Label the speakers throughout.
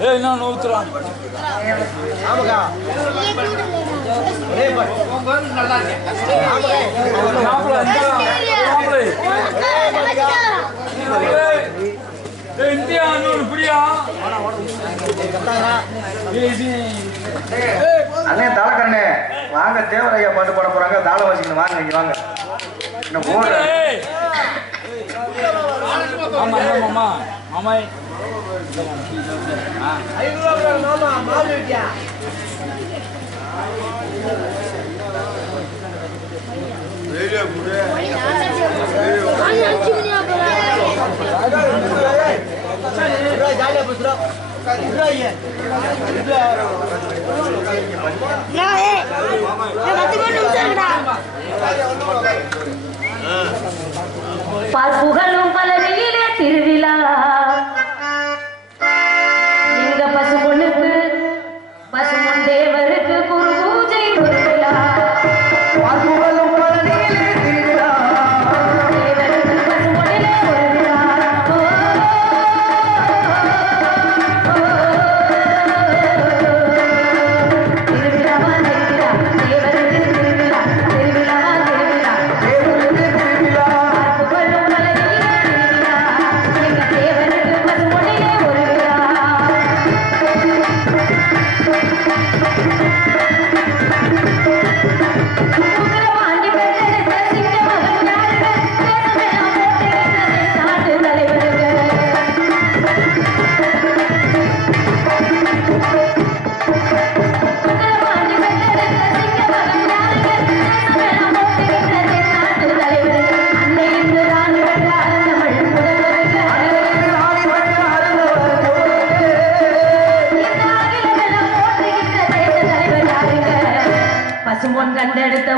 Speaker 1: ஏய் இன்னும் நூத்துறான் இந்தியா இப்படியா
Speaker 2: அண்ணே தாளக்கண்ணே வாங்க தேவரையா பாட்டு பாட போறாங்க. தாள வாசிக்கணும் வாங்க வாங்க. இன்னும்
Speaker 1: போடுறேன் ஆமா மாமா.
Speaker 3: மாமா. ஜாலியா
Speaker 2: பேசுறோம் பால்
Speaker 3: புகழும்
Speaker 2: பல வெளியில decir.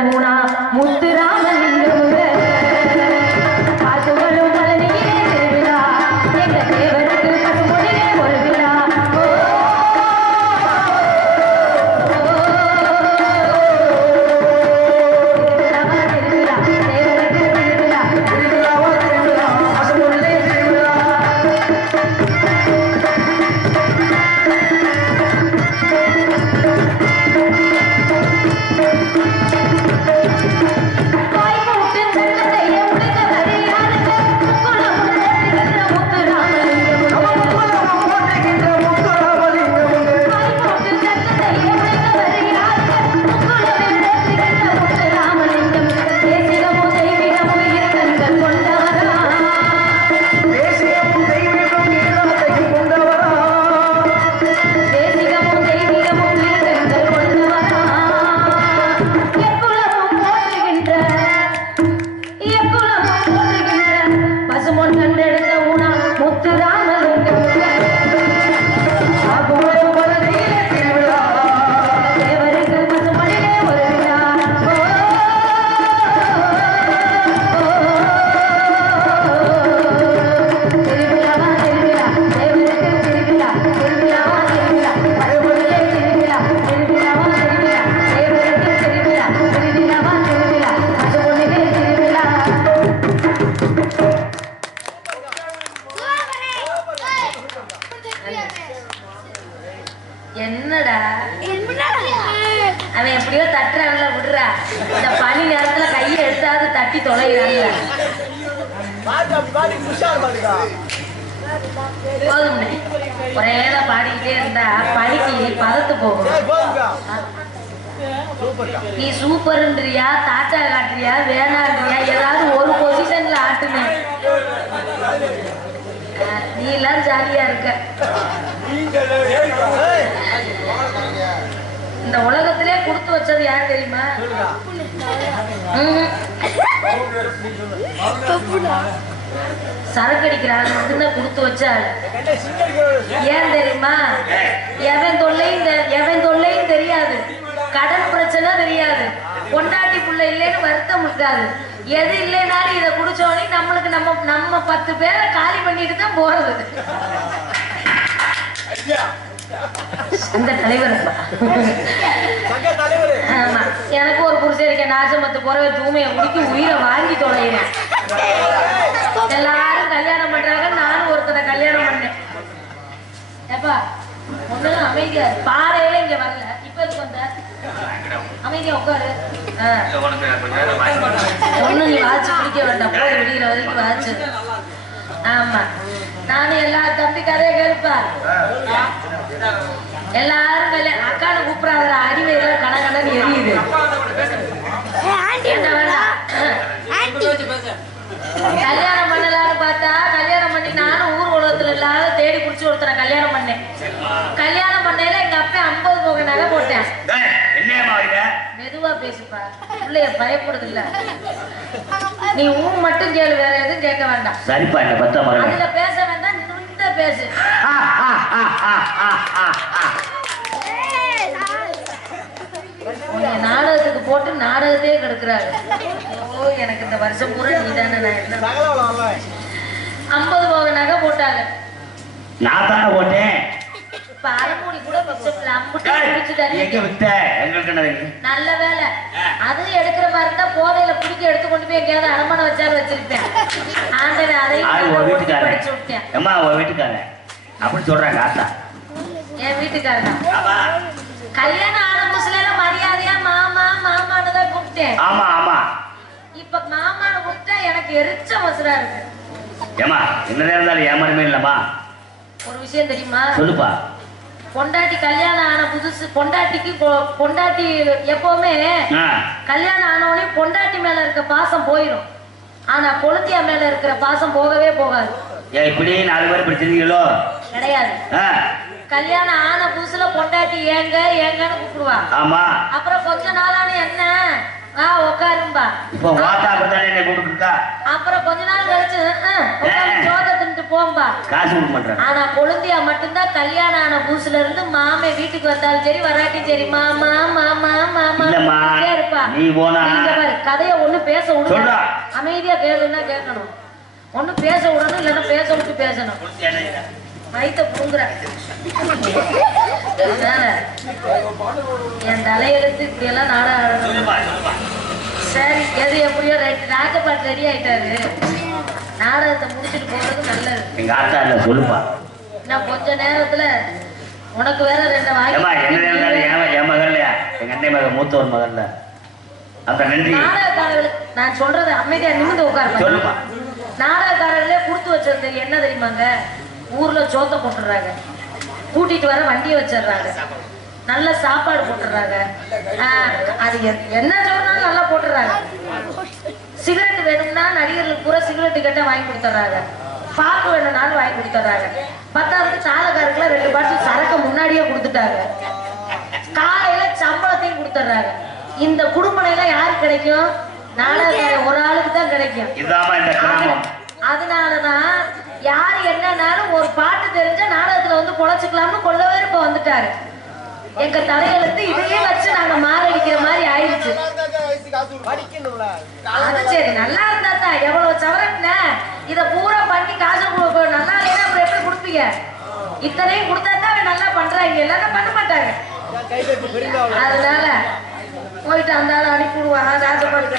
Speaker 2: யமுனா முத்துராமலிங்க रात போதும்னே ஒரே பாடிக்கிட்டே இருந்தா பனிக்கு பதத்து போகும் நீ சூப்பர்ன்றியா தாத்தா காட்டுறியா வேணான்றியா ஏதாவது ஒரு பொசிஷன்ல ஆட்டுனே அஹ், நீ எல்லாம் ஜாலியா இருக்க. இந்த உலகத்திலே கொடுத்து வச்சது யார் தெரியுமா. சரக்கு அடிக்கிறாங்க கொடுத்து வச்சாள் ஏன் தெரியுமா? எவன் தொல்லையும் எவன் தொல்லையும் தெரியாது. கடன் பிரச்சனை தெரியாது. பொண்டாட்டி புள்ள இல்லைன்னு வருத்தம் இருக்காது. எது இல்லைனாலும் இதை குடிச்சோடனே நம்மளுக்கு நம்ம நம்ம பத்து பேரை காலி பண்ணிட்டு தான் போறது. அந்த தலைவர் ஆமா. எனக்கு ஒரு புருஷன் இருக்க நாசமத்து போறவே தூமையை முடிக்கி உயிரை வாங்கி தொலைகிறேன். எல்லாரும் கல்யாணம் பண்றாங்க நானும் ஒருத்தனை கல்யாணம் பண்ணேன். ஏப்பா ஒண்ணும் அமைதியா. பாறையில இங்க வரல. இப்ப வந்த? அமைதியா உட்காரு. ஆ. ஒண்ணும் நீ வாட்ச் பிடிக்க வேண்டாம். போய் விடிகிற வரைக்கும் வாட்ச் ஆமா. நானும் எல்லா தம்பி கதையை கேட்பா எல்லாரும் கல்யாணம் அக்கானை கூப்பிடாத அறிவையில கணக்கணன்னு எரியுது. என்ன கல்யாணம் பண்ணலாம்னு பார்த்தா கல்யாணம் பண்ணி நானும் ஊர் உலகத்துல இல்லாத தேடி புடிச்சு ஒருத்தரை கல்யாணம் பண்ணேன். கல்யாணம் பண்ணையில எங்க அப்பா ஐம்பது போக நகை போட்டேன். மெதுவா பேசுப்பா. பிள்ளைய பயப்படுது இல்ல நீ ஊ மட்டும் கேளு வேற எதுவும் கேட்க வேண்டாம்.
Speaker 4: சரிப்பா என்ன பத்த
Speaker 2: அதுல பேச வேண்டாம் நிறுத்த பேசு. நாடகத்துக்கு போட்டு நாடகத்தையே கெடுக்கிறாரு. எனக்கு இந்த வருஷம் பூரா நீ தானே நான் என்ன ஐம்பது போக நகை போட்டாங்க.
Speaker 4: நான் தானே போட்டேன்.
Speaker 2: கூட? நல்ல வேலை. அதுவும் எடுக்கிற மாதிரி இருந்தா போதையில பிடிக்க எடுத்து கொண்டு போய் எங்கேயாவது அடமான வச்சாலும் வச்சிருப்பேன். ஆண்டவன் படிச்சு விட்டேன்.
Speaker 4: அம்மா உன் வீட்டுக்காரன்? அப்படி சொல்றாங்க ஆத்தா
Speaker 2: என் வீட்டுக்காரன் கல்யாணம் ஆன புதுசுல எல்லாம் மரியாதையா மாமா மாமான்னு தான் கூப்பிட்டேன்.
Speaker 4: ஆமா ஆமா.
Speaker 2: இப்ப மாமான்னு கூப்பிட்டா எனக்கு எரிச்ச மசுரா இருக்கு.
Speaker 4: ஏமா என்ன இருந்தாலும் ஏமாறமே இல்லம்மா.
Speaker 2: ஒரு விஷயம் தெரியுமா?
Speaker 4: சொல்லுப்பா.
Speaker 2: பொண்டாட்டி கல்யாணம் ஆன புதுசு பொண்டாட்டிக்கு பொண்டாட்டி எப்பவுமே கல்யாணம் ஆனவனே பொண்டாட்டி மேல இருக்க பாசம் போயிடும் ஆனா கொளுத்தியா மேல இருக்கிற பாசம் போகவே போகாது.
Speaker 4: இப்படி நாலு பேர் படிச்சிருக்கீங்களோ
Speaker 2: கிடையாது. கல்யாணம் ஆன புதுசுல பொண்டாட்டி ஏங்க ஏங்கன்னு கூப்பிடுவா.
Speaker 4: ஆமா.
Speaker 2: அப்புறம் கொஞ்ச நாளான என்ன? ஆ உட்காரும்பா
Speaker 4: இப்போ வாத்தா என்னை
Speaker 2: அப்புறம் கொஞ்ச நாள் கழிச்சு "அஹ், உட்கார்ந்து சோத்தை தின்னுட்டு போம்பா.
Speaker 4: காசு கொடுக்க மாட்டேன்
Speaker 2: ஆனா கொழுந்தியா மட்டும்தான் கல்யாணம் ஆன புதுசுல இருந்து மாமே வீட்டுக்கு வந்தாலும் சரி வராட்டியும் சரி மாமா மாமா மாமா இருப்பா.
Speaker 4: நீ போனா-
Speaker 2: பாரு கதைய ஒண்ணு பேச விடுங்க. அமைதியா கேளுன்னா கேட்கணும். ஒண்ணு பேச விடணும் இல்லைன்னா பேச விட்டு பேசணும். வயித்த புங்குற என் தலையெழுத்து இப்படி எல்லாம்
Speaker 4: சொல்லுப்பா
Speaker 2: சரி எது எப்படியோ ரைட் ராஜபாட் ரெடி ஆயிட்டாரு. நாடகத்தை முடிச்சிட்டு போறது நல்லது.
Speaker 4: எங்க ஆத்தா இல்ல சொல்லுப்பா?
Speaker 2: நான் கொஞ்ச நேரத்துல உனக்கு வேற ரெண்டு
Speaker 4: ஏமா என்ன இருந்தாலும்
Speaker 2: வாங்கி
Speaker 4: ஏன் என் மகள் இல்லையா? எங்க அண்ணன் மகன் மூத்தவர் மகன்ல அந்த நன்றி.
Speaker 2: நாடகக்காரர்களுக்கு நான் சொல்றது அமைதியா நிமிந்து உட்காருப்பா
Speaker 4: சொல்லுப்பா.
Speaker 2: நாடகக்காரர்களே கொடுத்து வச்சிருந்தது என்ன தெரியுமாங்க? ஊர்ல சோத்த போட்டுடுறாங்க. கூட்டிட்டு வர வண்டியை வச்சிடுறாங்க. நல்ல சாப்பாடு போட்டுடுறாங்க. அது என்ன சொன்னாலும் நல்லா போட்டுடுறாங்க. சிகரெட் வேணும்னா நடிகர்களுக்கு பூரா சிகரெட் கேட்டா வாங்கி கொடுத்துட்றாங்க. பாக்கு வேணும்னாலும் வாங்கி கொடுத்துட்றாங்க. பத்தாவதுக்கு சாலக்காரருக்குலாம் ரெண்டு பாட்டில் சரக்கு முன்னாடியே கொடுத்துட்டாங்க. காலையில சம்பளத்தையும் கொடுத்துட்றாங்க. இந்த குடும்பம் யாருக்கு கிடைக்கும்? நாடகக்காரன் ஒரு ஆளுக்கு தான் கிடைக்கும். அதனாலதான் யாரு என்னன்னாலும் ஒரு பாட்டு தெரிஞ்சா நாடகத்துல வந்து பொழைச்சுக்கலாம்னு கொள்ளவே இப்ப வந்துட்டாரு. எங்க தலையெழுத்து இதையே வச்சு நாங்க மாரடிக்கிற மாதிரி ஆயிடுச்சு. அது சரி நல்லா இருந்தா தான். எவ்வளவு சவரட்ன இத பூரா பண்ணி காசு நல்லா இல்லைன்னா அப்புறம் எப்படி கொடுப்பீங்க? இத்தனையும் கொடுத்தா தான் அவன் நல்லா பண்றாங்க. எல்லாரும் பண்ண மாட்டாங்க. அதனால போயிட்டு அந்த ஆளை அனுப்பி விடுவாங்க. ராஜபாட்டு